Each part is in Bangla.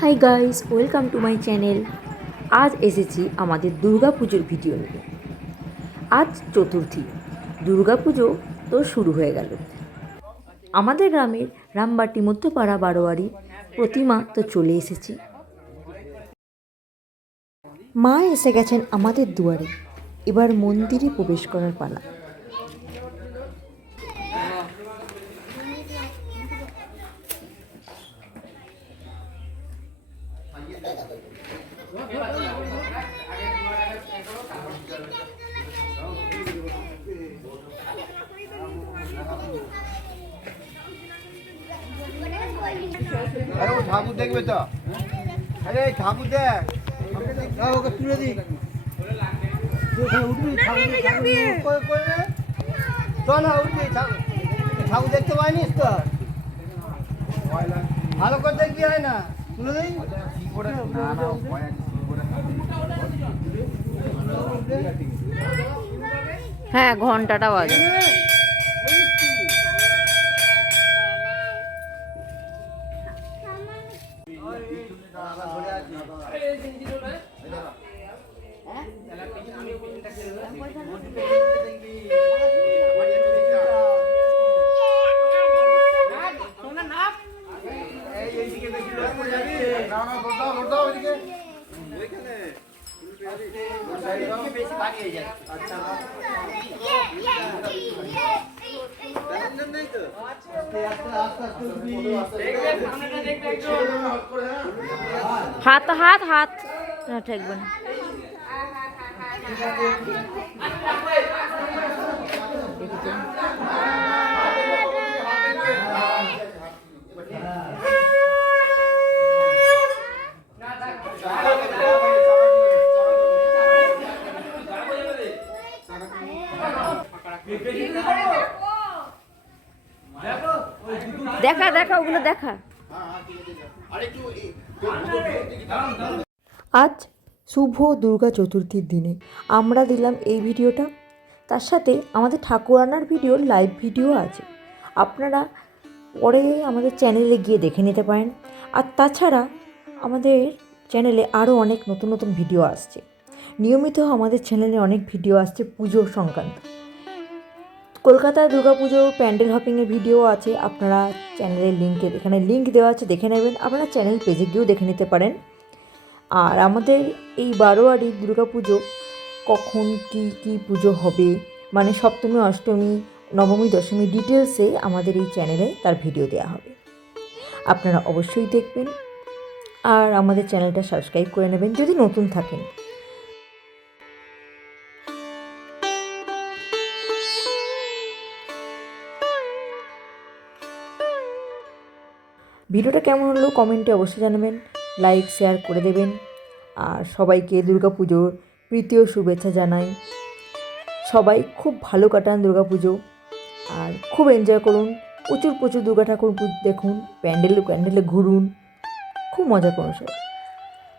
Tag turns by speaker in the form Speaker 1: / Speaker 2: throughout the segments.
Speaker 1: Hi guys welcome to my channel আজ এসেছি আমাদের দুর্গা পুজোর ভিডিও নিয়ে। আজ চতুর্থী। দুর্গা পুজো তো শুরু হয়ে গেল। আমাদের গ্রামের রামবাটি, মধ্যপাড়া, বারোয়ারি প্রতিমা তো চলে এসেছি। মা এসে গেছেন আমাদের দুয়ারে। এবার মন্দিরে প্রবেশ করার পালা।
Speaker 2: আরে ও ঠাকুর দেখবে তো। আরে ঠাকুর দেখ। ওকে তুলে দিই। তুই উঠবি। চল না উঠবি। ঠাকুর ঠাকুর দেখতে পাইনিস তো? ভালো করে দেখবি হয় না? তুলে দিই।
Speaker 1: হ্যাঁ ঘন্টাটা বাজে। আচ্ছা হাত হাত হাত। ঠেকবে দেখা দেখা, ওগুলো দেখা। আজ শুভ দুর্গা চতুর্থীর দিনে আমরা দিলাম এই ভিডিওটা। তার সাথে আমাদের ঠাকুর আনার ভিডিও লাইভ ভিডিও আছে। আপনারা পরে আমাদের চ্যানেলে গিয়ে দেখে নিতে পারেন। আর তাছাড়া আমাদের চ্যানেলে আরও অনেক নতুন নতুন ভিডিও আসছে। নিয়মিত আমাদের চ্যানেলে অনেক ভিডিও আসছে পুজো সংক্রান্ত। কলকাতায় দুর্গাপুজো প্যান্ডেল হপিংয়ের ভিডিও আছে, আপনারা চ্যানেলের লিঙ্কে, এখানে লিঙ্ক দেওয়া আছে, দেখে নেবেন, আপনারা চ্যানেল পেজে গিয়েও দেখে নিতে পারেন। আর আমাদের এই বারোয়ারি দুর্গাপুজো কখন কি কি পুজো হবে মানে সপ্তমী, অষ্টমী, নবমী, দশমী ডিটেলসে আমাদের এই চ্যানেলে তার ভিডিও দেওয়া হবে। আপনারা অবশ্যই দেখবেন। আর আমাদের চ্যানেলটা সাবস্ক্রাইব করে নেবেন, যদি নতুন থাকেন। ভিডিওটা কেমন হলো কমেন্টে অবশ্যই জানাবেন লাইক শেয়ার করে দেবেন। আর সবাইকে দুর্গাপুজোর প্রীতি ও শুভেচ্ছা জানাই। সবাই খুব ভালো কাটান দুর্গা পুজো। আর খুব এনজয় করুন, প্রচুর প্রচুর দুর্গা ঠাকুর দেখুন, প্যান্ডেলে প্যান্ডেলে ঘুরুন, খুব মজা করুন সব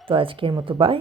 Speaker 1: তো আজকের মতো বাই